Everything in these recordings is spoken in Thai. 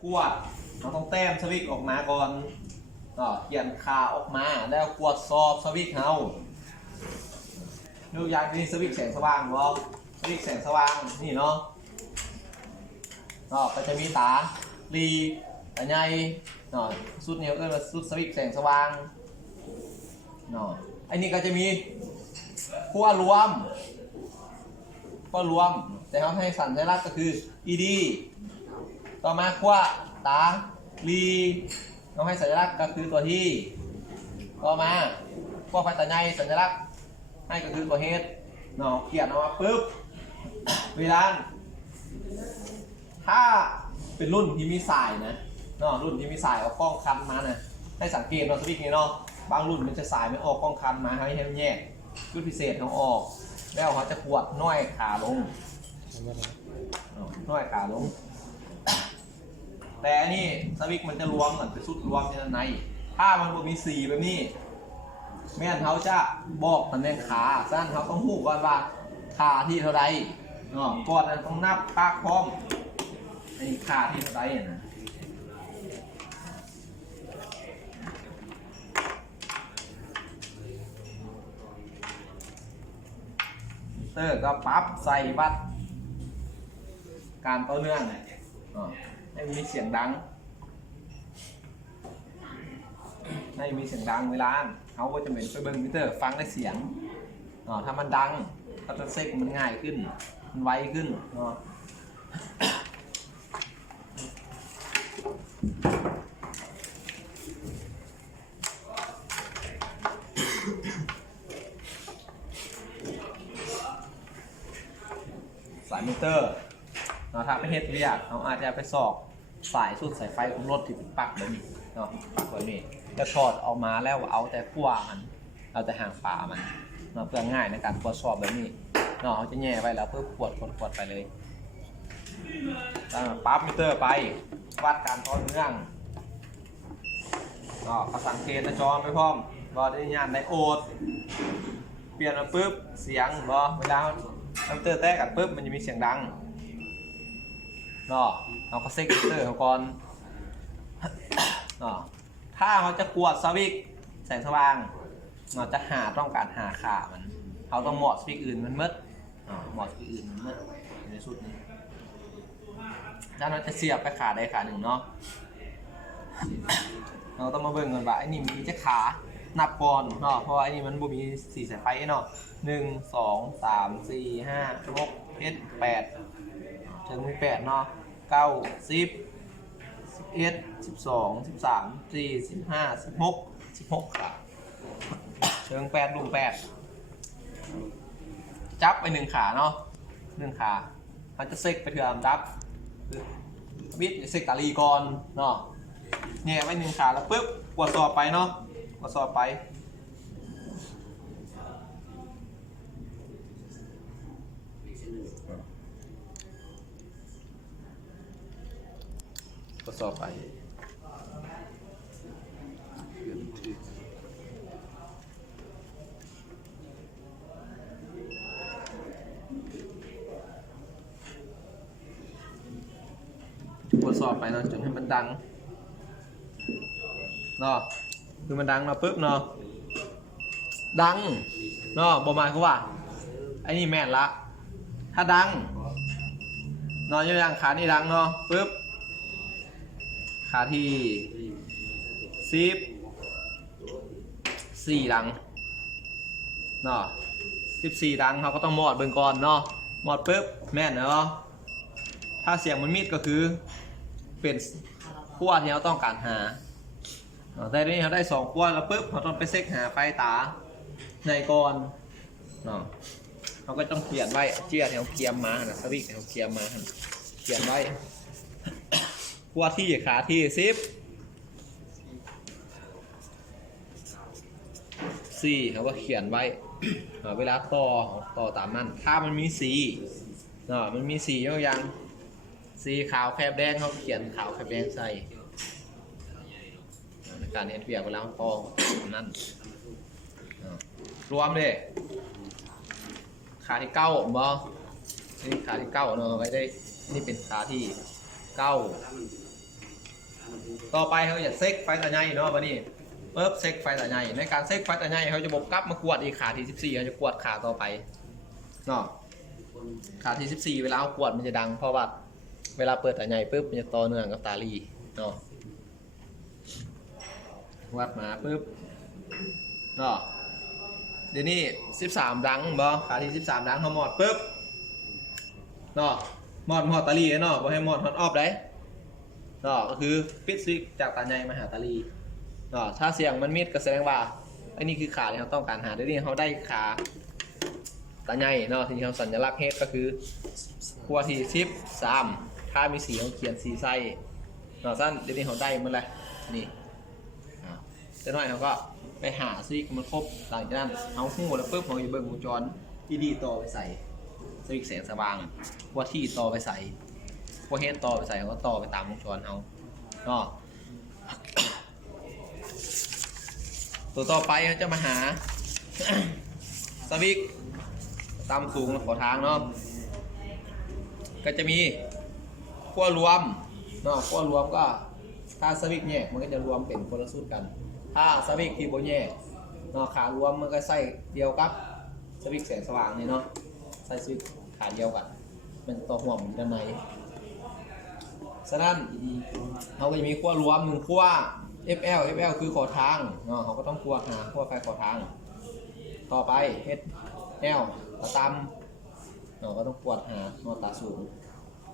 ขวดเราต้องแต้มสวิกออกมาก่อนเขียนขาออกมาแล้วขวดสอบสวิกเฮาดูอย่างนี้สวิกแสงสว่างบ่สวิกแสงสว่างนี่เนาะก็จะมีตาลีตาใหญ่สุดนี้ก็สุดสวิกแสงสว่างอันนี้ก็จะมีขั้วรวมแต่เขาให้สัญลักษณ์ก็คือ ED ต่อมาขั้วตาลีเขาให้สัญลักษณ์ก็คือตัวที่ต่อมาขั้วไฟตาใหญ่สัญลักษณ์ให้ก็คือตัว H เขียนออกมาปุ๊บเวลาถ้าเป็นรุ่นที่มีสายนะรุ่นที่มีสายเอากล้องคันมานะให้สังเกตสวิกนี้บางรุ่นมันจะสายไม่ออกกล้องคันมาให้มันแยกชุดพิเศษเขาออกแล้วเขาจะขวดน้อยขาลงน้อยขาลงแต่อันนี้สวิกมันจะรวมเหมือนเป็นชุดรวมในถ้ามันมีสีแบบนี้แม่นเขาจะบอกตำแหน่งขาสั้นเขาต้องหูก่อนว่าขาที่เท่าไรก่อนต้องนับปากพร้อมไอ้ขาที่เท่าไรนะเตอร์ก็ปั๊บใส่วัดการต่อเนื่องให้มีเสียงดังเวลาเขาก็จะเป็นไปเบิ้งมิเตอร์ฟังได้เสียงถ้ามันดังก็จะเซ็กมันง่ายขึ้นมันไวขึ้นสายมิเตอร์ถ้าไปเฮ็ดเรียกเขาอาจจะไปสอกสายสุดสายไฟของรถที่ปักแบบนี้ปักแบบนี้จะถอดออกมาแล้วเอาแต่ขั้วมันเอาแต่หางฝามันเพื่อง่ายในการตรวจสอบแบบนี้เขาจะแย่ไว้แล้วเพื่อขวดไปเลยปั๊บมิเตอร์ไปวัดการต่อเนื่องก็สังเกตหน้าจอไปพร้อมก็ได้งานไดโอดเปลี่ยนมาปุ๊บเสียงเวลามิเตอร์แตกกันปุ๊บมันจะมีเสียงดังเราก็เซ็กมิเตอร์เขาก่อนถ้าเขาจะกวดสวิกแสงสว่างจะต้องการหาขามันเขาต้องหมอดสวิกอื่นมันมืดหมอดสวิกอื่นมันมืดในสุดนี้แล้วเราจะเสียบไปขาใดขาหนึ่งเราต้องมาเบิ่งกันว่าไอ้นี่มีจะขานับก่อนเพราะว่าไอ้นี่มันมี4สายไฟ1 2 3 4 5 6 7 8ถึงมี89 10 11 12 13 14 15 16ขาเชิง8ลุม8จับไป1ขา1ขาเขาจะเซ็กไปเถื่อนจับวิดเซ็กตาลีก่อนแง่ไว้1ขาแล้วปุ๊บกวดสอบไปกวดสอบไปกดสอบไปกดสอบไปจนให้มันดังคือมันดังปุ๊บดังประมาณเขาว่าไอ้นี่แม่นละถ้าดังอย่างขานี่ดังปุ๊บขาที่14ดัง14ดังเขาก็ต้องหมอดเบิ่งก่อนหมอดปุ๊บแม่นถ้าเสียงมันมิดก็คือเป็นขั้วที่เราต้องการหาแต่นี้เขาได้2ขั้วแล้วปุ๊บเขาต้องไปเซ็กหาไฟตาในก่อนเขาก็ต้องเขียนไว้เจี๊ยที่เขาเขียมมาสวิกที่เขาเขียมมาเขียนไว้ขั้วที่ขาที่4เขาก็เขียนไว้เวลาต่อตามนั้นถ้ามันมีสีมันมีสีอย่างสีขาวแคบแดงเขาเขียนขาวแคบแดงใส่ในการเห็นเปียกเวลาต่อนั่นรวมเลยขาที่9นี่ขาที่9ไว้ได้นี่เป็นขาที่9 ต่อไปเขาจะเซ็กไฟตาใหญ่เนาะวันนี้ปุ๊บเซ็กไฟตาใหญ่ในการเซ็กไฟตาใหญ่เขาจะบบกลับมากวดอีกขาที่14เขาจะกวดขาต่อไปเนาะขาที่14เวลาเขากวดมันจะดังเพราะว่าเวลาเปิดตาใหญ่ปุ๊บมันจะต่อเนื่องกับตาลีเนาะวัดมาปุ๊บเนาะเดี๋ยวนี้13ดังบ่ขาที่13ดังเขาหมดปุ๊บเนาะหมดตาลีเนาะบ่ให้หมดฮอตออฟได้เนาะก็คือปิดซิกจากตาใหญ่มาหาตาลีเนาะถ้าเสียงมันมิดก็แสดงว่าอันนี้คือขาที่เขาต้องการหาเดี๋ยวนี้เขาได้ขาตาใหญ่เนาะที่เขาสัญลักษณ์เฮดก็คือขั้วที่13ถ้ามีสีเขาเขียนสีไส้เนาะสั้นเดี๋ยวนี้เขาได้มันเลยนี่จะน้อยเขาก็ไปหาซิกมันครบหลังจากนั้นเอาหูแล้วปุ๊บเขาอยู่เบิ่งวงจรที่ดีต่อไปใส่สวิตช์แสงสว่างว่าที่ต่อไปใส่ว่าเฮดต่อไปใส่เขาก็ต่อไปตามวงจรเอาเนาะตัวต่อไปเขาจะมาหาสวิตช์ตามสูงขอทางเนาะก็จะมีขั้วรวมเนาะขั้วรวมก็ถ้าสวิตช์เนี่ยมันก็จะรวมเป็นคนละสูตรกันถ้าสวิตช์ที่โบแย่เนาะขารวมมันก็ใส่เดียวกับสวิตช์แสงสว่างนี่เนาะใส่สวิตช์ขาเดียวกันมันต่อห่วงอยู่ด้านในฉะนั้นเขาก็จะมีขั้วรวม1ขั้ว FL คือขอทางเนาะเขาก็ต้องขั้วหาขั้วไฟขอทางต่อไป HL ตาตำเนาะก็ต้องกวดหาเนาะตาสูง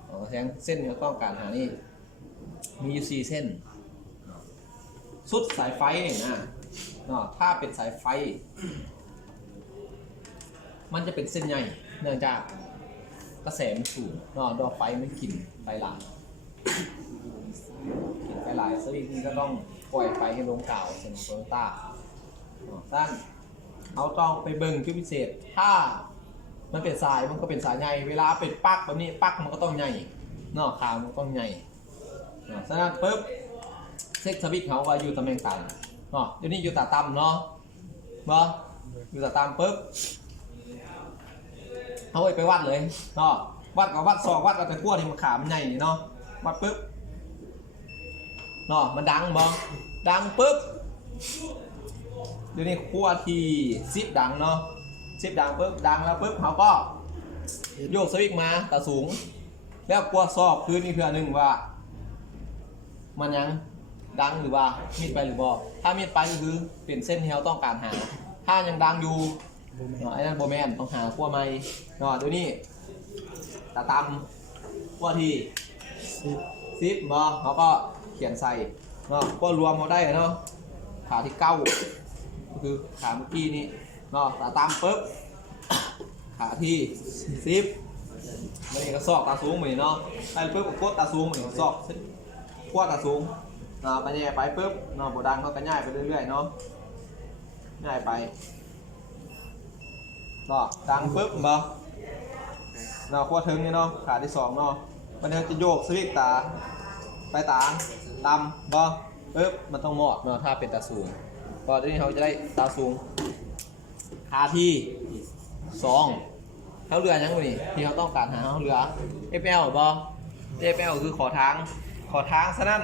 เนาะแทงเส้นที่ต้องการหานี่มีอยู่4เส้นสุดสายไฟเนี่ยนะเนาะถ้าเป็นสายไฟมันจะเป็นเส้นใหญ่เนื่องจากกระแสมันสูงเนาะดอกไฟมันกินไฟหลายสวิตช์นี้ก็ต้องปล่อยไฟให้ลงกาวเส้นโซนต้าด้านเขาต้องไปเบิ่งจุดพิเศษถ้ามันเป็นสายมันก็เป็นสายใหญ่เวลาเป็นปลั๊กแบบนี้ปลั๊กมันก็ต้องใหญ่เนาะขามันต้องใหญ่ฉะนั้นปุ๊บเซ็กสวิตช์เขาว่าอยู่ตำแหน่งต่ำเนาะเดี๋ยวนี้อยู่ตาต่ำเนาะบ่อยู่ตาต่ำปุ๊บเขาไปวัดเลยเนาะวัดกับวัด2วัดกับแต่ขั้วที่มันขามันใหญ่เนาะวัดปุ๊บเนาะมันดังบ่ดังปุ๊บเดี๋ยวนี้ขั้วที่10ดังเนาะ10ดังปุ๊บดังแล้วปุ๊บเขาก็โยกสวิตช์มาตาสูงแล้วกลัวสอบคืนอีกเทื่อนึงว่ามันยังดังหรือว่ามิดไปหรือบ่ถ้ามิดไปก็คือเป็นเส้นที่เราต้องการหาถ้ายังดังอยู่เนาะไอ้นั่นโบแมนต้องหาขั้วใหม่เนาะเดี๋ยวนี้ตาตำขั้วที่10บ่เขาก็เขียนใส่เนาะขั้วรวมเขาได้เนาะขาที่9ก็คือขาเมื่อกี้นี้เนาะตาตำปุ๊บขาที่10มันนี่ก็ซอกตาสูงเหมือนเนาะไปปุ๊บก็โคตรตาสูงเหมือนซอกขั้วตาสูงไปเนี่ยไปปุ๊บเนาะโบดังเขาก็ง่ายไปเรื่อยๆเนาะง่ายไปเนาะดังปุ๊บบ่เนาะขั้วถึงนี่เนาะขาที่2เนาะมันจะโยกสวิตช์ตาไปตาต่ำบ่ปุ๊บมันต้องหมดเนาะถ้าเป็นตาสูงพอทีนี้เขาจะได้ตาสูงขาที่2เขาเรือยังไงนี่ที่เขาต้องการหาเขาเรือ FL บ่ FL คือขอทางฉะนั้น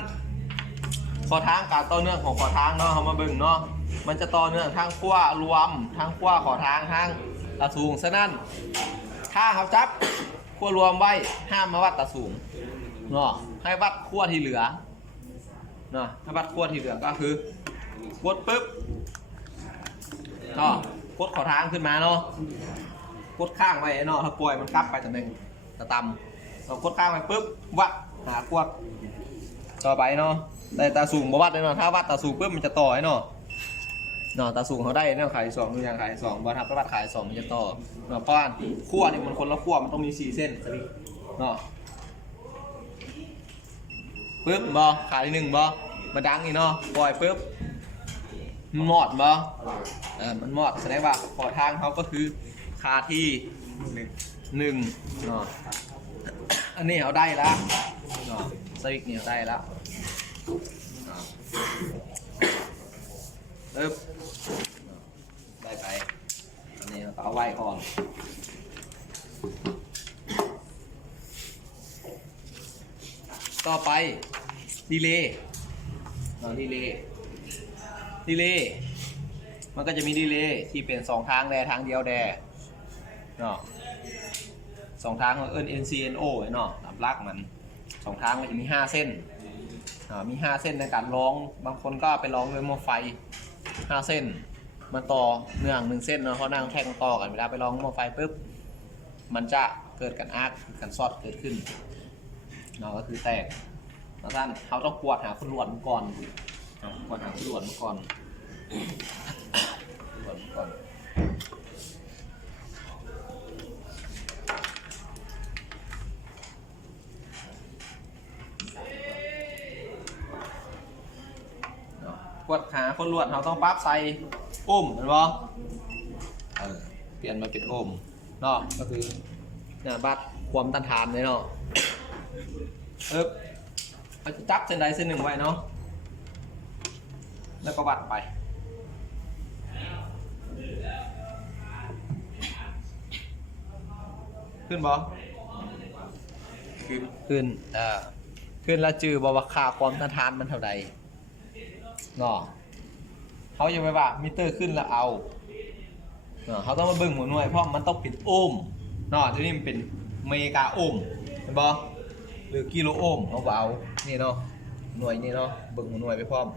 ขอทางการต่อเนื่องของขอทางเนาะเขามาเบิ่งเนาะมันจะต่อเนื่องทั้งขั้วรวมทั้งขั้วขอทางทั้งตาสูงฉะนั้นถ้าเขาจับขั้วรวมไว้ห้ามมาวัดตาสูงเนาะให้วัดขั้วที่เหลือเนาะให้วัดขั้วที่เหลือก็คือกดปุ๊บเนาะกดขอทางขึ้นมาเนาะกดข้างไว้เนาะถ้าปล่อยมันกลับไปตำแหน่งตะต่ำเรากดข้างไว้ปุ๊บวัดหาขั้วต่อไปเนาะแต่ตาสูงบ่วัดเลยเนาะถ้าวัดตาสูงปุ๊บมันจะต่อไอ้เนาะตาสูงเขาได้เนาะขาย2ดูอย่างขาย2บ่ทับวัดขาย2มันจะต่อเนาะเพราะว่าขั้วนี่มันคนละขั้วมันต้องมี4เส้นเนาะปุ๊บบ่ขาที่1บ่มาดังนี่เนาะปล่อยปุ๊บมันหมดบ่มันหมดแสดงว่าขอทางเขาก็คือขาที่1เนาะอันนี้เขาได้แล้วเนาะสวิกเนี่ยได้แล้วปึ๊บได้ไปอันนี้เราเอาไว้ก่อนต่อไปดีเลย์ ดีเลย์มันก็จะมีดีเลย์ที่เป็น2ทางแดทางเดียวแดเนาะ2ทางเอิ้น NCNO เนาะตามหลักมัน2ทางมันจะมี5เส้นมี5เส้นในการร้องบางคนก็ไปร้องด้วยหม้อไฟ5เส้นมาต่อเนื่อง1เส้นเนาะเขานั่งแท่งต่อกันเวลาไปร้องหม้อไฟปุ๊บมันจะเกิดกันอาร์คกันซอดเกิดขึ้นเนาะก็คือแตกท่านเขาต้องกวดหาคนหลวดก่อนกวดหาคนหลวดก่อนกวดหาคนหลวดเขาต้องปั๊บใส่อุ้มเห็นปะเปลี่ยนมาเป็นอุ้มเนาะก็คือเนี่ยบัดความต้านทานเลยเนาะเราจะจับเส้นใดเส้นหนึ่งไว้เนาะแล้วก็วัดไปขึ้นบ่ขึ้นแล้วจือบว่าค่าความต้านทานมันเท่าใดเนาะเขาจะไปว่ามิเตอร์ขึ้นแล้วเอาเนาะเขาต้องมาเบิ่งหัวหน่วยเพราะมันต้องเป็นโอห์มเนาะที่นี่มันเป็นเมกาโอห์มเห็นบ่หรือกิโลโอห์มเขาเอานี่เนาะหน่วยนี่เนาะเบิ่งหัวหน่วยไปพร้อม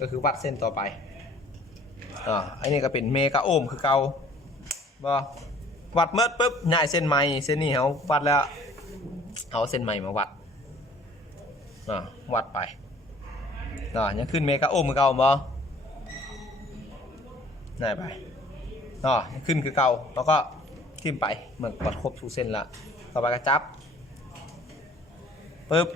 ก็คือวัดเส้นต่อไปอันนี้ก็เป็นเมกาโอห์มคือเก่าบ่วัดเมื่อปุ๊บง่ายเส้นใหม่เส้นนี้เขาวัดแล้วเอาเส้นใหม่มาวัดวัดไปยังขึ้นเมกาโอห์มคือเก่าบ่ง่ายไปยังขึ้นคือเก่าแล้วก็ทิ่มไปเหมือนวัดครบทุกเส้นละต่อไปก็จับปุ๊บ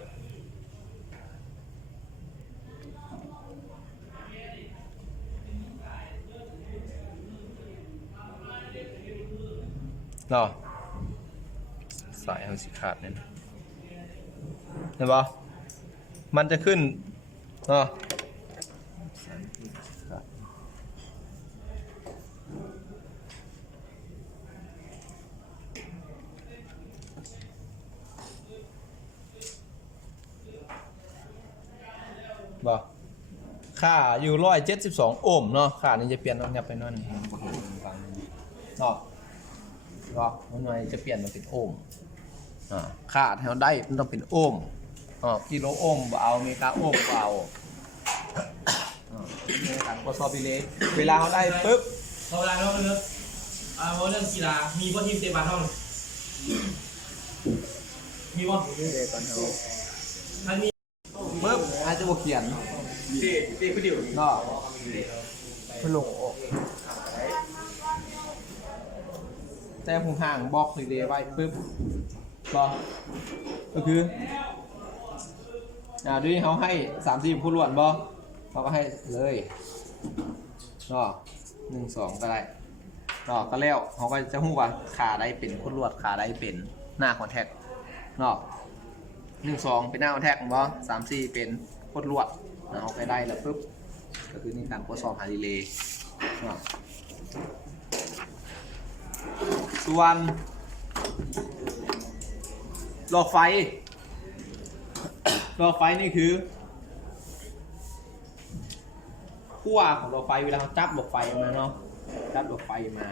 สายเขาสิขาดเนี่ยเห็นปะมันจะขึ้นค่าอยู่172 โอห์มเนาะค่านี้จะเปลี่ยนต้องยับไปนั่นมันหน่อยจะเปลี่ยนมาเป็นโอห์มค่าที่เราได้มันต้องเป็นโอห์มกิโลโอห์มเอาเมกาโอห์มเอาในการทดสอบดีเลยเวลาเขาได้ปุ๊บเวลาเราเรื่องเรื่องกีฬามีบอลทีมเตะบอลเท่านั้นมีบอลมันมีปุ๊บอาจจะบวกเขียนเตะผู้เดียวพลงออกแต่ผมห่างบล็อกสีเดย์ไว้ปุ๊บก็คือด้วยเขาให้30ผู้ล้วนเขาก็ให้เลย1 2ก็ได้ก็แล้วเขาก็จะหู้ว่าขาได้เป็นผู้ล้วนขาได้เป็นหน้าคอนแทค1 2เป็นหน้าคอนแทค3 4เป็นผู้ล้วนเอาไปได้แล้วปุ๊บก็คือนี่การทดสอบหาดีเลย์ส่วนหลอดไฟนี่คือขั้วของหลอดไฟเวลาเราจับหลอดไฟมาเนาะจับหลอดไฟมา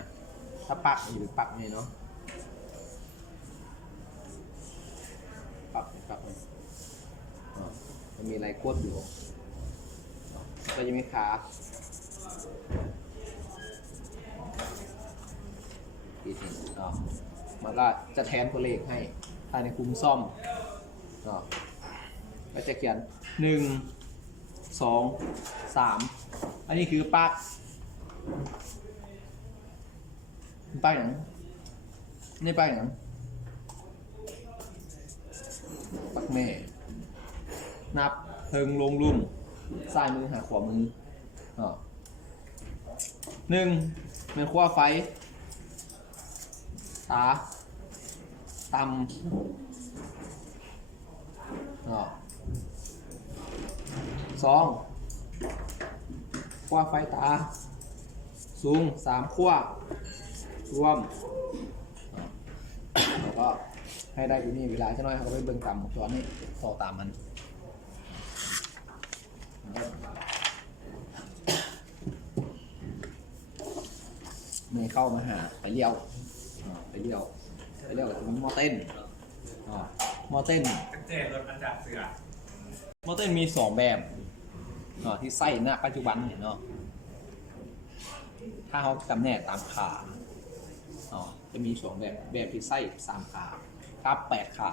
ถ้าปักหรือปักนี่เนาะปักมันมีอะไรกดอยู่ก็จะมีขามันก็จะแทนตัวเลขให้ภายในคุมซ่อมก็จะเขียน1 2 3อันนี้คือปักอย่างนี่ปักอย่างปักแม่นับเทิงลงลุ่มซ้ายมือหาขวามือ1เป็นขั้วไฟตาต่ำ2ขั้วไฟตาสูง3ขั้วรวมแล้วก็ให้ได้ดูนี่เวลาจะน้อยเขาก็ไปเบิ่งต่ำจอนี่ต่อตามมัน นี่เข้ามาหาไปเลี้ยวไปเลี้ยวก็จะมีมอเต้นมอเต้น เจ็บรถอันดับเสือ มอเต้นมี2แบบที่ใส่ณปัจจุบันเนี่ยเนาะถ้าเขาจำแนกตามขาจะมี2แบบที่ใส่3ขาครับ8ขา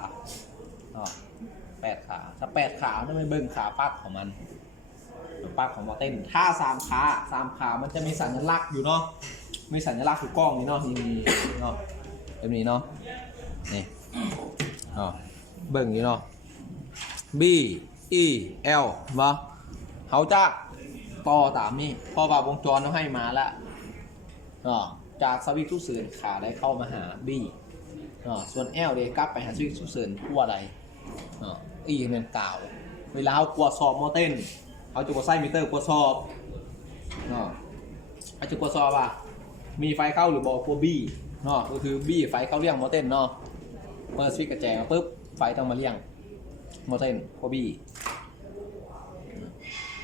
8ขาถ้า8ขาต้องไปเบิ่งขาปักของมันปักของมอเต้นถ้า3ขามันจะมีสัญลักษณ์อยู่เนาะมีสัญลักษณ์ถูกกล้องนี่เนาะมีเนาะแบบนี้เนาะนี่เบิ่งนี่เนาะ B E L บ่เขาจะต่อตามนี่พอว่าวงจรเขาให้มาแล้วจากสวิตช์ทุกเสือนขาได้เข้ามาหา B ส่วน L เดกลับไปหาสวิตช์ทุกเสือนทั่วใดE เป็นกล่าวเวลาเขากวดสอบมอเต้นเขาจะกดไส้มิเตอร์กวดสอบเขาจะกวดสอบว่ามีไฟเข้าหรือบอกตัว B ก็คือ B ไฟเข้าเรียงมอเต้นเปิดสวิตช์กระแจมาปุ๊บไฟต้องมาเรียงมอเต้นตัว B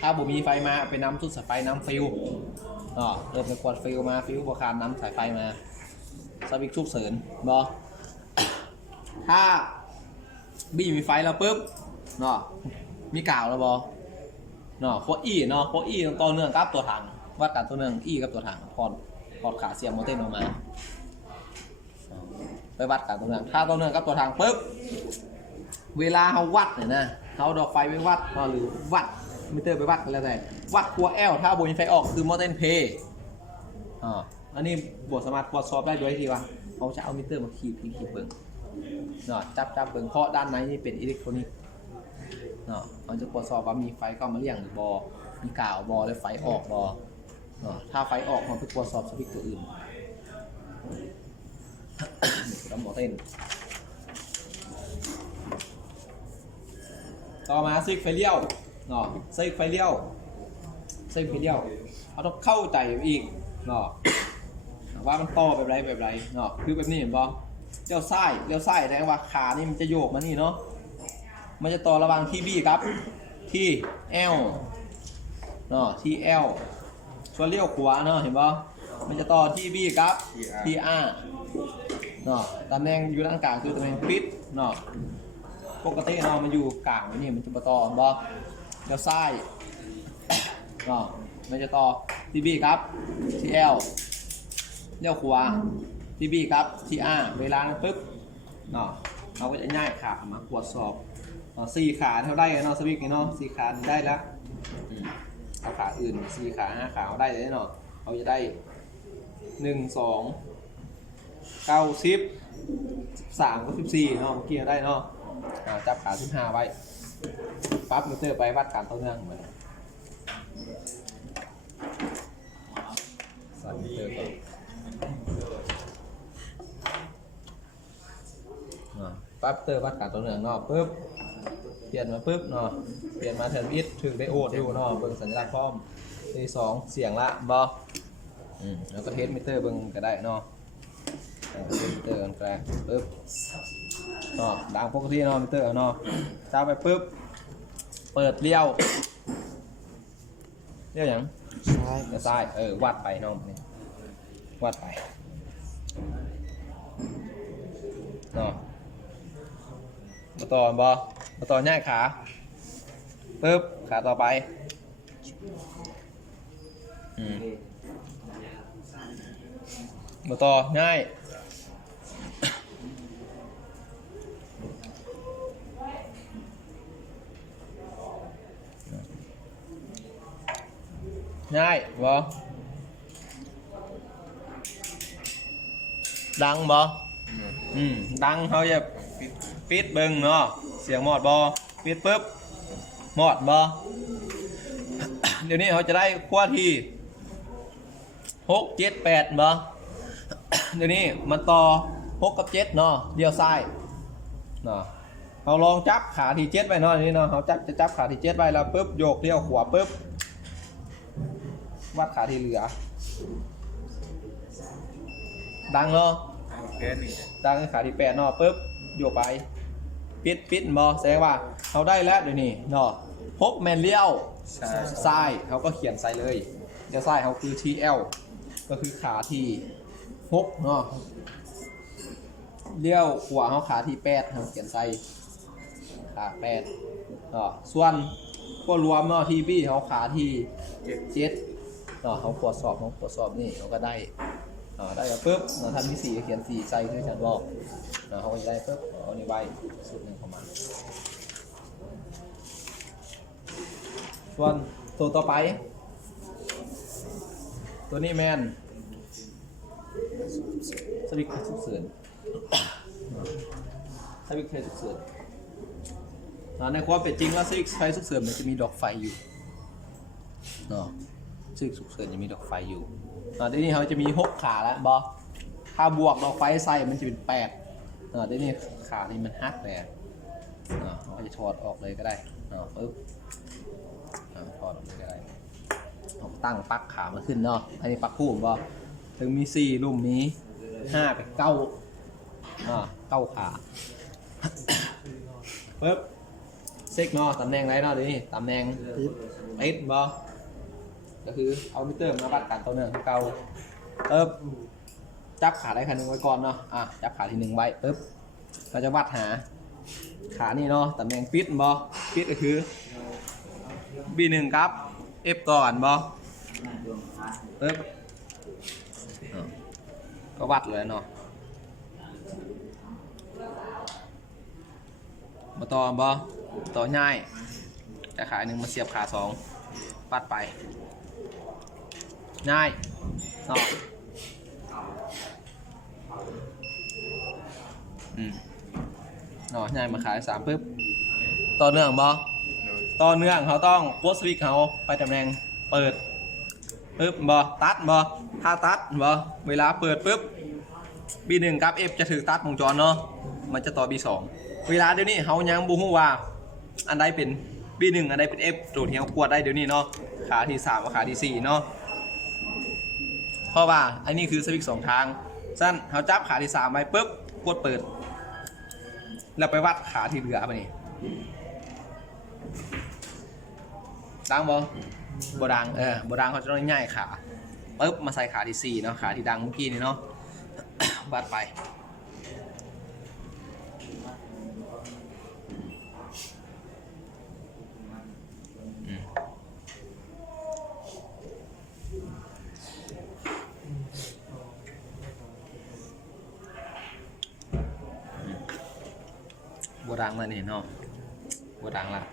ถ้าบุมีไฟมาไปน้ำทุกสายไฟน้ำฟิวเริ่มไปกดฟิวมาฟิวบวกคามน้ำสายไฟมาสวิตช์ฉุกเฉินบอถ้าบีมีไฟแล้วปุ๊บมีกล่าวแล้วบอโคอี้โคอี้ต่อเนื่องกับตัวถังวัดกันตัวเนื่องอี้กับตัวถังพอดขาเสียงมอเต้นออกมาไปวัดกันตัวเนื่องถ้าตัวเนื่องกับตัวถังปุ๊บเวลาเขาวัดเนี่ยนะเขาดอกไฟไปวัดหรือวัดมิเตอร์ไปวัดกันแล้วแต่วัดครัวแอลถ้าบนไฟออกคือมอเตอร์เพย์อันนี้บทสามารถตรวจสอบได้ด้วยทีว่าเขาจะเอามิเตอร์มาขีดเบิ่งจับเบิ่งเพราะด้านในนี่เป็นอิเล็กทรอนิกส์เขาจะตรวจสอบว่ามีไฟเข้ามาเลี้ยงหรือบอมีกาวบอและไฟออกบอถ้าไฟออกเขาไปตรวจสอบสวิตช์ตัวอื่นแล้วมอเตอร์ต่อมาซิกไฟเลี้ยวซิกไฟเลี้ยวเขาต้องเข้าใจอีกว่ามันต่อแบบไรคือแบบนี้เห็นป่ะเลี้ยวซ้ายแต่ว่าขานี่มันจะโยกมานี่เนาะมันจะต่อระหว่างที่ B ครับที่ L ที่ L ส่วนเลี้ยวขวาเห็นป่ะมันจะต่อที่ B ครับที่ R ตำแหน่งอยู่ด้านกลางคือตำแหน่งปิดปกติมันอยู่กลางนี่มันจะมาต่อบ่เลี้ยวซ้ายมันจะต่อที่ B ครับที่ L เลี้ยวขวาที่ B ครับที่ R เวลานั้นปุ๊บเราก็จะง่ายขามาตรวจสอบ4ขาเท่าได้สวิกนี่4ขาได้แล้วเอาขาอื่น4ขา5ขาเอาได้เลยเขาจะได้1 2 9 10 13ก็14เมื่อกี้ได้จับขา15ไว้ปั๊บมิเตอร์ไปวัดการต้นเนื่องเหมือนสั่นมิเตอร์ก่อนปั๊บเตอร์วัดการต้นเนื่องปุ๊บเปลี่ยนมาปุ๊บเปลี่ยนมาเทอร์บิสถึงได้โอดอยู่เบิ่งสัญลักษณ์พร้อมที่2เสียงละบอแล้วก็เทสมิเตอร์เบิ่งก็ได้เทสมิเตอร์กันแกล้ปุ๊บดังปกติมิเตอร์จ้าไปปุ๊บเปิดเลี้ยวอย่างซ้ายวัดไปนี่วัดไปมาต่อง่ายขาปุ๊บขาต่อไปมาต่อง่ายบ่ดังบ่ดังเขาจะปิดเบิ่งเสียงหมอดบ่ปิดปุ๊บหมอดบ่เดี๋ยวนี้เขาจะได้ขั้วที่6 7 8บ่เดี๋ยวนี้มันต่อ6กับ7เลี้ยวซ้ายเขาลองจับขาที่7ไว้นี่เขาจะจับขาที่7ไว้แล้วปุ๊บโยกเลี้ยวขวาปุ๊บวัดขาที่เหลือดังดังขาที่8ปุ๊บโยกไปปิดแสดงว่าเขาได้แล้วเดี๋ยวนี้พบแมนเลี้ยวซ้ายเขาก็เขียนใส่เลยเลี้ยวซ้ายเขาคือ TL ก็คือขาที่ 6เนาะเลี้ยวขวาเขาขาที่8เขาเขียนใส่ขา8เนาะส่วนขั้วรวมเนาะที่บี้เขาขาที่7เนาะเขาขวดสอบนี่เขาก็ได้ได้แล้วปุ๊บเนาะทำที่4เขียน4ใส่คือฉันบอกเนาะเขาก็จะได้ปุ๊บเอานี่ไว้สุดหนึ่งของมันส่วนตัวต่อไปตัวนี้แมนสวิกไฟฉุกเฉินสวิกไฟฉุกเฉินในความเป็นจริงแล้วสวิกไฟฉุกเฉินมันจะมีดอกไฟอยู่เนาะสวิกฉุกเฉินจะมีดอกไฟอยู่ทีนี้เขาจะมี6ขาแล้วบอถ้าบวกดอกไฟใส่มันจะเป็น8ทีนี้ขานี่มันหักเลยเขาจะถอดออกเลยก็ได้ปึ๊บถอดออกเลยก็ได้ตั้งปลั๊กขามาขึ้นเนาะอันนี้ปลั๊กคู่ผมบอกถึงมี4รุ่มนี้5เป็น9 9ขาปึ๊บเซ็กเนาะตำแหน่งไรเนาะดิตำแหน่งติดบอก็คือเอามิเตอร์มาวัดกันตัวเนื่องเก่าปึ๊บจับขาได้ขาหนึ่งไว้ก่อนเนาะจับขาที่1ไว้ปึ๊บเราจะวัดหาขานี่เนาะตำแหน่งปิดบอปิดก็คือ B1 ครับ F ก่อนบอปึ๊บก็วัดเลยเนาะมาต่อบอต่อง่ายจะขาหนึ่งมาเสียบขา2วัดไปง่ายเนาะเนาะง่ายมาขาย3ปึ๊บต่อเนื่องบอต่อเนื่องเขาต้องกดสวิตช์เขาไปตำแหน่งเปิดปึ๊บบอตัดบอถ้าตัดบอเวลาเปิดปึ๊บ B1 กับ F จะถือตัดวงจรเนาะมันจะต่อ B2 เวลาเดี๋ยวนี้เขายังบูฮู้ว่าอันใดเป็น B1 อันใดเป็น F ตัวที่เขากวดได้เดี๋ยวนี้เนาะขาที่3กับขาที่4เนาะเพราะว่าอันนี้คือสวิตช์2ทางสั้นเขาจับขาที่3ไว้ปึ๊บกดเปิดแล้วไปวัดขาที่เหลือไปนี่ดังบ่ดังบ่ดังเขาจะต้องง่ายขาปึ๊บมาใส่ขาที่4เนาะขาที่ดังเมื่อกี้นี่เนาะวัดไปบ่ดังแล้วนี่เนาะบ่ดังละ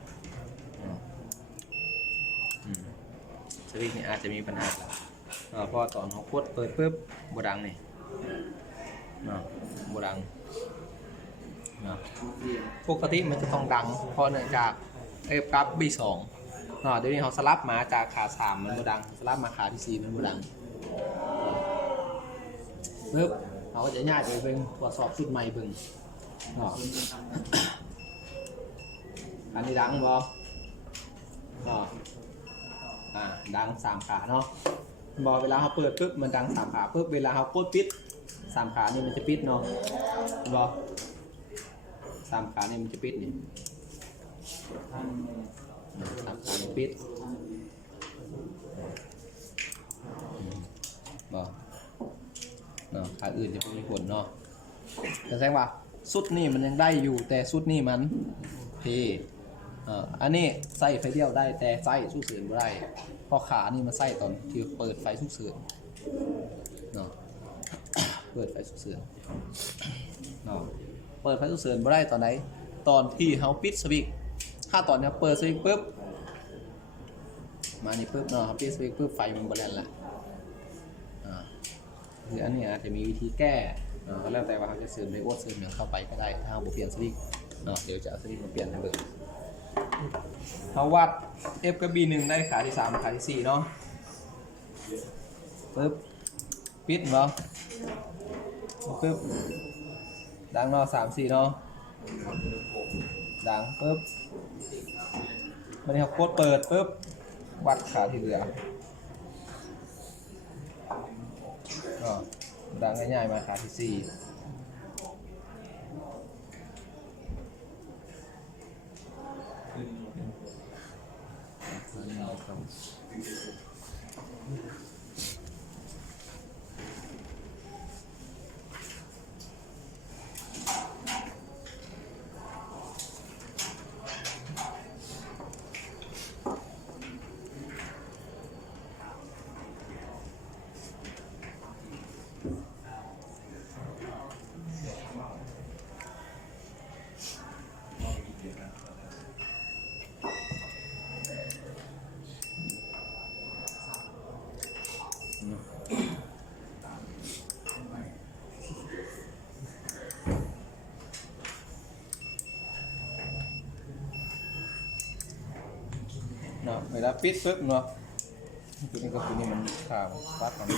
สวิตช์นี่อาจจะมีปัญหาพอตอนเขากดเปิดปุ๊บบ่ดังนี่บ่ดังปกติมันจะต้องดังเพราะเนื่องจากF กับ B2 เดี๋ยวนี้เขาสลับมาจากขา3มันบ่ดังสลับมาขาที่4มันบ่ดังปุ๊บเขาก็จะง่ายไปเบิ่งตรวจสอบชุดใหม่เบิ่งอันนี้ดังบ่ดัง3ขาเนาะบอเวลาเขาเปิดปุ๊บมันดัง3ขาปุ๊บเวลาเขากดปิด3ขานี่มันจะปิดเนาะบอ3ขานี่มันจะปิดนี่3ขานี่ปิดบอเนาะขาอื่นจะไม่มีผลเนาะแต่แสดงว่าสุดนี่มันยังได้อยู่แต่สุดนี่มันเพอันนี้ใส่ไฟเดียวได้แต่ใส่สู้เสือไม่ได้เพราะขานี่มันใส่ตอนที่เปิดไฟสู้เสือเนาะเปิดไฟสู้เสือเนาะเปิดไฟสู้เสือไม่ได้ตอนไหนตอนที่เขาปิดสวิตช์ถ้าตอนนี้เปิดสวิตช์ปุ๊บมานี่ปุ๊บเนาะปิดสวิตช์ปุ๊บไฟมันบแลนละคืออันนี้อาจจะมีวิธีแก้ก็แล้วแต่ว่าเขาจะเสริมไดโอดเสริมอย่างเข้าไปก็ได้ถ้าเราเปลี่ยนสวิตช์เนาะเดี๋ยวจะเอาสวิตช์มาเปลี่ยนให้เบิกเขาวัด F กับ B1 ได้ขาที่3ขาที่4เนาะปึ๊บปิดเนาะปึ๊บดังเนาะ3 4เนาะดังปึ๊บมันนี่เขากดเปิดปึ๊บวัดขาที่เหลือดังง่ายๆมาขาที่4 เนาะเวลาปิดปึ๊บเนาะตัวนี้กับตัวนี้มันขาวัดกัน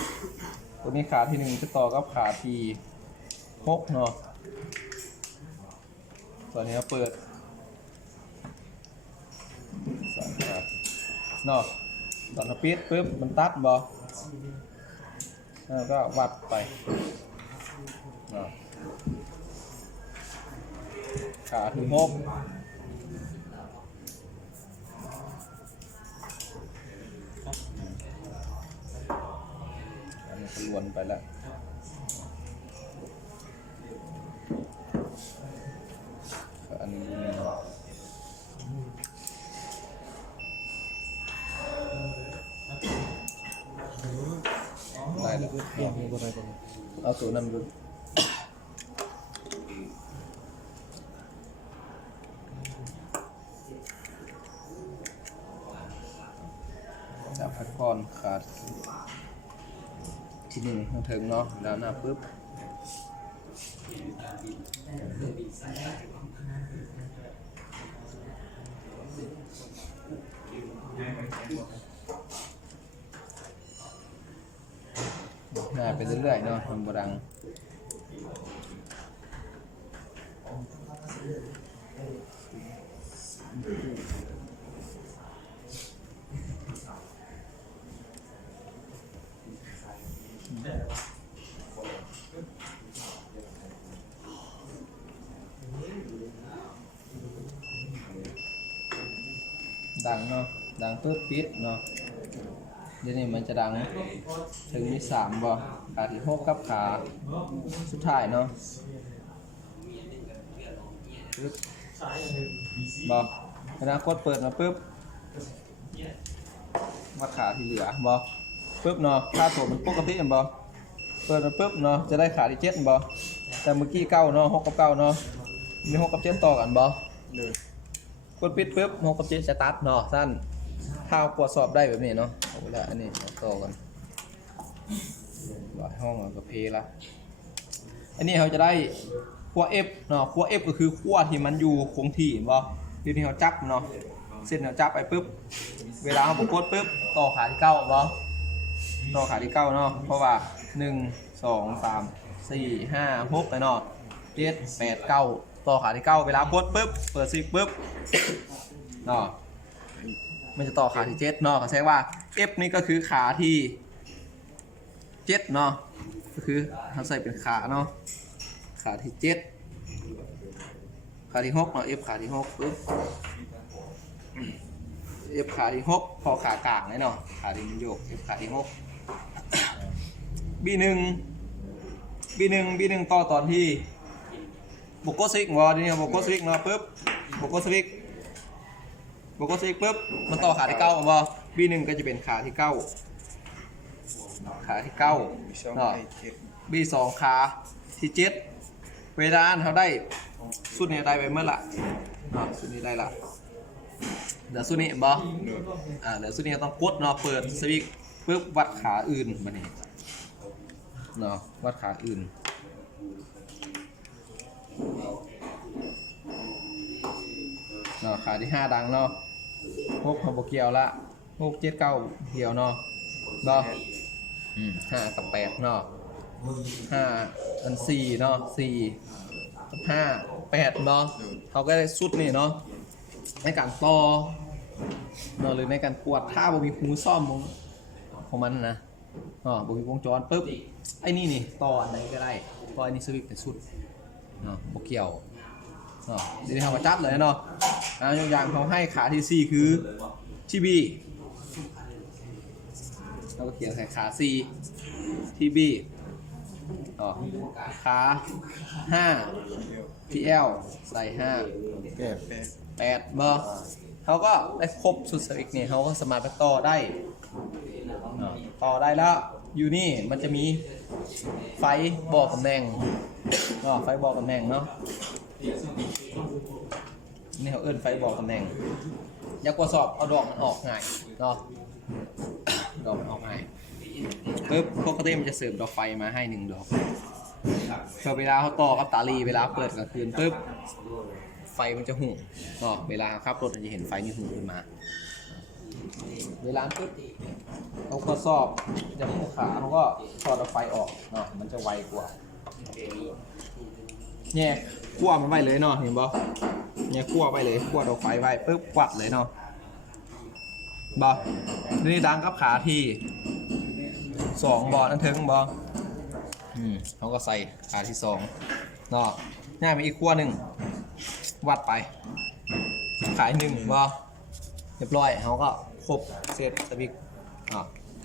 ตัวนี้ขาที่หนึ่งจะต่อกับขาที่6เนาะตัวนี้เราเปิดสองขาเนาะตอนเราปิดปึ๊บมันตัดบ่แล้วก็วัดไปเนาะขาที่6อันนี้ก็ล้วนไปแล้วอันนี้ได้แล้วเอาตัวนั้นดูจับพัดก้อนขาดที่หนึ่งมาถึงเนาะแล้วหน้าปุ๊บหน้าไปเรื่อยๆเนาะทำบดังดังเนาะดังปุ๊บปิดเนาะเดี๋ยวนี้มันจะดังถึงมี3บ่ขาที่6กับขาสุดท้ายเนาะปึ๊บบ่เวลากดเปิดมาปึ๊บวัดขาที่เหลือบ่ปึ๊บเนาะค่าตัวมันปกติบ่เปิดมาปึ๊บเนาะจะได้ขาที่7บ่แต่เมื่อกี้9เนาะ6กับ9เนาะมี6กับ7ต่อกันบ่กดปิดปึ๊บ6กับ7จะตัดเนาะสั้นถ้าตรวจสอบได้แบบนี้เนาะเอาเวลาอันนี้ต่อกันห้องกับเพละอันนี้เขาจะได้ขั้ว F เนาะขั้ว F ก็คือขั้วที่มันอยู่คงที่บ่ที่นี่เขาจับเนาะเส้นเขาจับไปปึ๊บเวลาเขากดปึ๊บต่อขาที่9บ่ต่อขาที่9เนาะเพราะว่า1 2 3 4 5 6ไปเนาะ7 8 9ต่อขาที่9เวลากดปึ๊บเปิดซิกปึ๊บเนาะมันจะต่อขาที่7เนาะเขาใช้ว่า F นี่ก็คือขาที่7เนาะก็คือเขาใส่เป็นขาเนาะขาที่7ขาที่6เนาะ F ขาที่6ปึ๊บ F ขาที่6พอขากลางเลยเนาะขาที่มันโยก F ขาที่6 B1 ต่อตอนที่บวกโกซิกวอร์นี่บวกโกซิกเนาะปึ๊บบวกโกซิกปึ๊บมันต่อขาที่9บ่ B1 ก็จะเป็นขาที่9เนาะ B2 ขาที่7เวลาเขาได้สุดนี้ได้ไปเมื่อละเนาะสุดนี้ได้ละเดี๋ยวสุดนี้บ่เดี๋ยวสุดนี้ต้องกดเนาะเปิดสวิตช์ปึ๊บวัดขาอื่นบัดนี้เนาะวัดขาอื่นเนาะขาที่5ดังเนาะ6เขาบ่เกี่ยวละ6 7 9เกี่ยวเนาะบ่5กับ8เนาะ5อัน4เนาะ4กับ5 8เนาะเขาก็ได้สุดนี่เนาะในการต่อเนาะหรือในการกวดถ้าบ่มีหูซ่อมของมันนะบ่มีวงจรปึ๊บไอ้นี่ต่ออันไหนก็ได้ต่ออันนี้สวิตช์เป็นสุดเนาะบ่เกี่ยวเดี๋ยวนี้เรามาจัดเลยเนาะยกอย่างเขาให้ขาที่4คือที่ B เราก็เขียนใส่ขา4ที่ B ขา5ที่ L ใส่5 8บ่เขาก็ได้ครบสุดสวิตช์นี่เขาก็สามารถไปต่อได้แล้วอยู่นี่มันจะมีไฟบอกตำแหน่งไฟบอกตำแหน่งเนาะนี่เขาเอิ้นไฟบอกตำแหน่งอยากตรวจสอบเอาดอกมันออกง่ายเนาะดอกมันออกง่ายปึ๊บปกติมันจะเสริมดอกไฟมาให้1ดอกพอเวลาเขาต่อกับตาลีเวลาเปิดกลางคืนปึ๊บไฟมันจะหุ่งเนาะเวลาขับรถมันจะเห็นไฟนี่หุ่งขึ้นมา เวลาปุ๊บเขาก็สอบจะผู้ขาเขาก็ถอดไฟออกเนาะมันจะไวกว่าเนี่ยคั่วมันไว้เลยเนาะเห็นบ่เนี่ยคั่วไปเลยคั่วดอกไฟไว้ปุ๊บกวัดเลยเนาะบ่นี่ดังกับขาที่2บ่นั่นถึงบ่เขาก็ใส่ขาที่2เนาะง่ายไปอีกคั่วหนึ่งวัดไปขาย1บ่เรียบร้อยเขาก็ครบเสร็จสวิก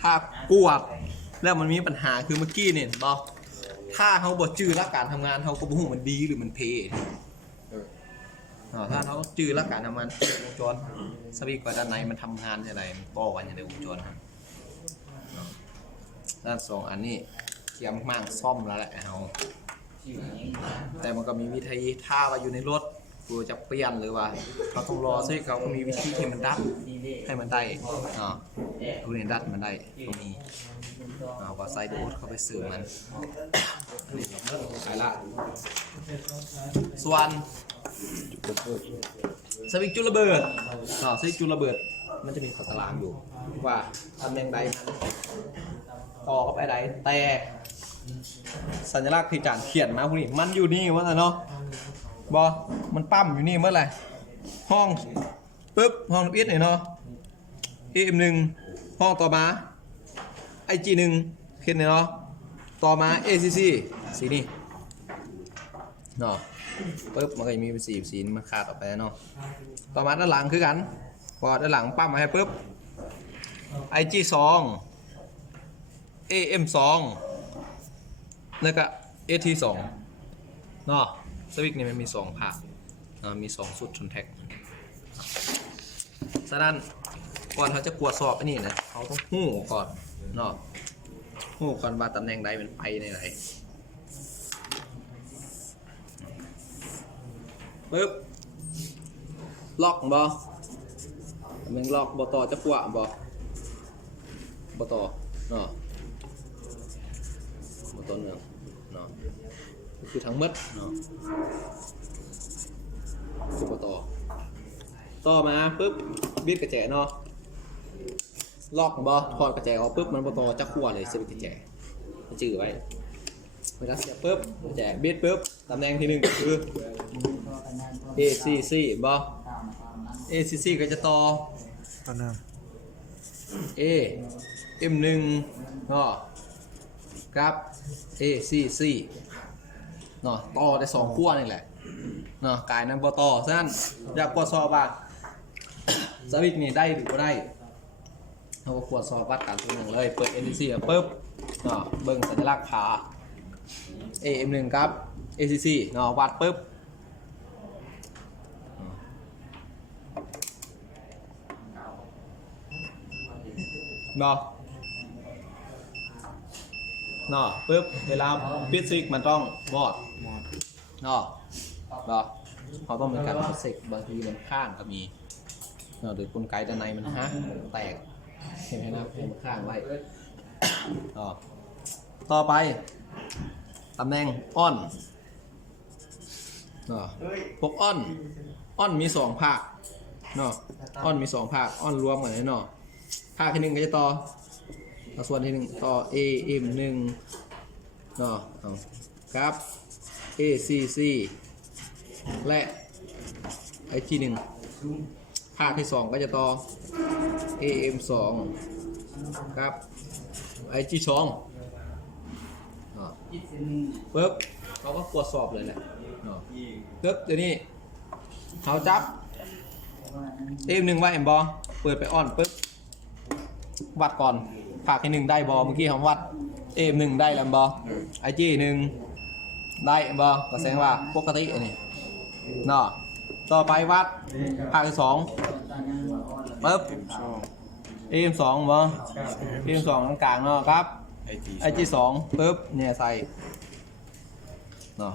ถ้ากวดแล้วมันมีปัญหาคือเมื่อกี้เนี่ยบ่ถ้าเขาบดจื้อแล้วการทำงานเขาก็บ่ฮู้มันดีหรือมันเพถ้าเขาจื้อแล้วการทำงานวงจรสวิกว่าด้านในมันทำงานอย่างไรมันต่อกันอย่างไรวงจรครับด้าน2อันนี้เกี่ยมมากซ่อมแล้วแหละเขาแต่มันก็มีวิธีถ้าว่าอยู่ในรถกูจะเปลี่ยนหรือว่าเขาต้องรอซึ่งเขาก็มีวิธีที่มันดัดให้มันได้ดูเนี่ยดัดมันได้ตรงนี้ว่าไซด์ดูดเข้าไปสื่อมันไปละส่วนสวิกจุลระเบิดสวิกจุลระเบิดมันจะมีตารางอยู่ว่าตำแหน่งใดต่อเข้าไปใดแต่สัญลักษณ์ที่จานเขียนมาพวกนี้มันอยู่นี่ว่าไงเนาะบอมันปั๊มอยู่นี่เมื่อไหร่ห้องปึ๊บห้องอิสเนี่ยเนาะ AM1 ห้องต่อมา IG1 เห็นเนาะต่อมา ACC สีนี่เนาะปึ๊บมันก็จะมีเป็นสีมันขาดออกไปเนาะต่อมาด้านหลังคือกันพอด้านหลังปั๊มมาให้ปึ๊บ IG2 AM2 แล้วก็ AT2 เนาะสวิกนี่มันมี2ภาคมี2สุดชนแท็กฉะนั้นก่อนเขาจะกวดสอบอันนี้นะเขาต้องหู้ก่อนเนาะหู้ก่อนว่าตำแหน่งใดเป็นไปในไหนปึ๊บล็อกบ่มันล็อกบ่ต่อจะกวดบ่ต่อเนาะบ่ต่อเนื่องเนาะคือทั้งหมดเนาะคือต่อมาปุ๊บบิดกระแจเนาะล็อกบ่ถอดกระแจออกปุ๊บมันบ่ต่อจะขั้วเลยเสียบกระแจจื้อไว้เวลาเสียบปุ๊บกระแจบิดปุ๊บตำแหน่งที่1ก็คือ ACC บ่ ACC ก็จะต่อA M1 เนาะกับ ACC เนาะต่อได้2ขั้วนี่แหละเนาะกายนั้นบ่ต่อฉะนั้นอยากกวดสอบว่าสวิกนี่ได้หรือบ่ได้เราก็กวดสอบวัดการตัวหนึ่งเลยเปิด NTC ปุ๊บเนาะเบิ่งสัญลักษณ์ขา AM1 ครับ ACC เนาะวัดปุ๊บเนาะปุ๊บเวลาปิดซิกมันต้องมอดเนาะเขาต้องมีการเซ็กบางทีมันข้างก็มีเนาะโดยกลไกด้านในมันหักแตกเห็นไหมนะให้มันข้างไว้ต่อไปตำแหน่งอ้อนพวกอ้อนมี2ภาคเนาะอ้อนมี2ภาคอ้อนรวมกันเลยเนาะภาคที่1ก็จะต่อส่วนที่1ต่อ AM1 เนาะครับ ACC และ IG1 ภาคที่2ก็จะต่อ AM2 ครับ IG2 ปึ๊บเขาก็ตรวจสอบเลยแหละปึ๊บเดี๋ยวนี้เขาจับ AM1 ว่าเอ็มบอเปิดไปออนปึ๊บวัดก่อนภาคที่1ได้บอเมื่อกี้เขาวัด AM1 ได้แล้วบอ IG1 ได้บอก็แสดงว่าปกติอันนี้เนาะต่อไปวัดภาคที่2ปึ๊บ AM2 บอ AM2 ตรงกลางเนาะครับ IG2 ปึ๊บเนี่ยใส่เนาะ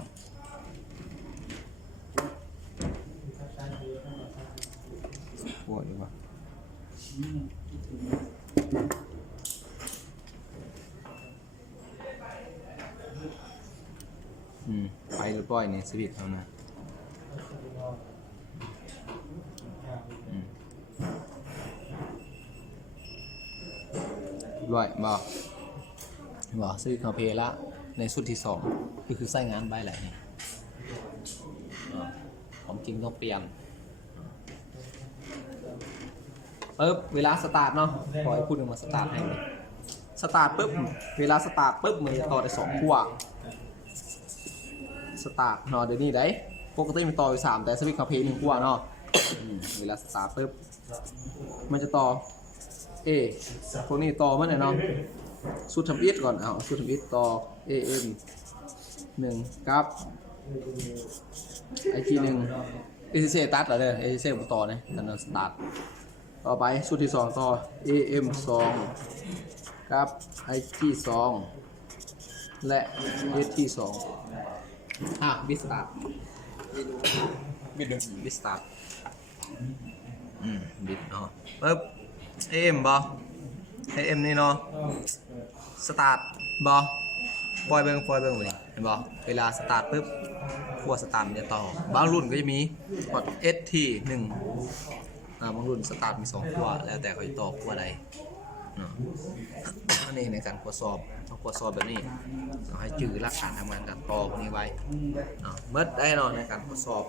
ปวดดีกว่าไปหรือปล่อยเนี่ยสวิตช์เอานะ ด้วยบ่สวิตช์เขาเพลละในสุดที่2คือใส่งานใบแหละนี่ของจริงต้องเปลี่ยนปึ๊บเวลาสตาร์ทเนาะขอให้พูดถึงมาสตาร์ทให้เลยสตาร์ทปึ๊บเวลาสตาร์ทปึ๊บมันจะต่อได้2ขั้วสตาร์ทเนาะเดี๋ยวนี้ได้ปกติมันต่ออยู่3แต่สวิตช์เขาเพล1ขั้วเนาะเวลาสตาร์ทปึ๊บมันจะต่อพวกนี้ต่อมันเนี่ยเนาะสูตรทำอิฐก่อนเอาสูตรทำอิฐต่อ AM 1กับไอที1 AC ตัดเหรอเด้อ AC ผมต่อเนี่ยนั่นสตาร์ทต่อไปสูตรที่2ต่อ AM 2กับ IT 2และ ST 2บิสตาร์ทบิสตาร์ทบิดเนาะปึ๊บ AM บ่ AM นี่เนาะสตาร์ทบ่ปล่อยเบิ่งบ่นี่เห็นบ่เวลาสตาร์ทปึ๊บขั้วสตาร์ทมันจะต่อบางรุ่นก็จะมีพอร์ต ST 1บางรุ่นสตาร์ทมี2ขั้วแล้วแต่เขาจะต่อขั้วใดอันนี้ในการตรวจสอบต้องตรวจสอบแบบนี้เราให้จื้อหลักฐานทำงานการต่อพวกนี้ไว้เบิดได้เนาะในการตรวจสอบ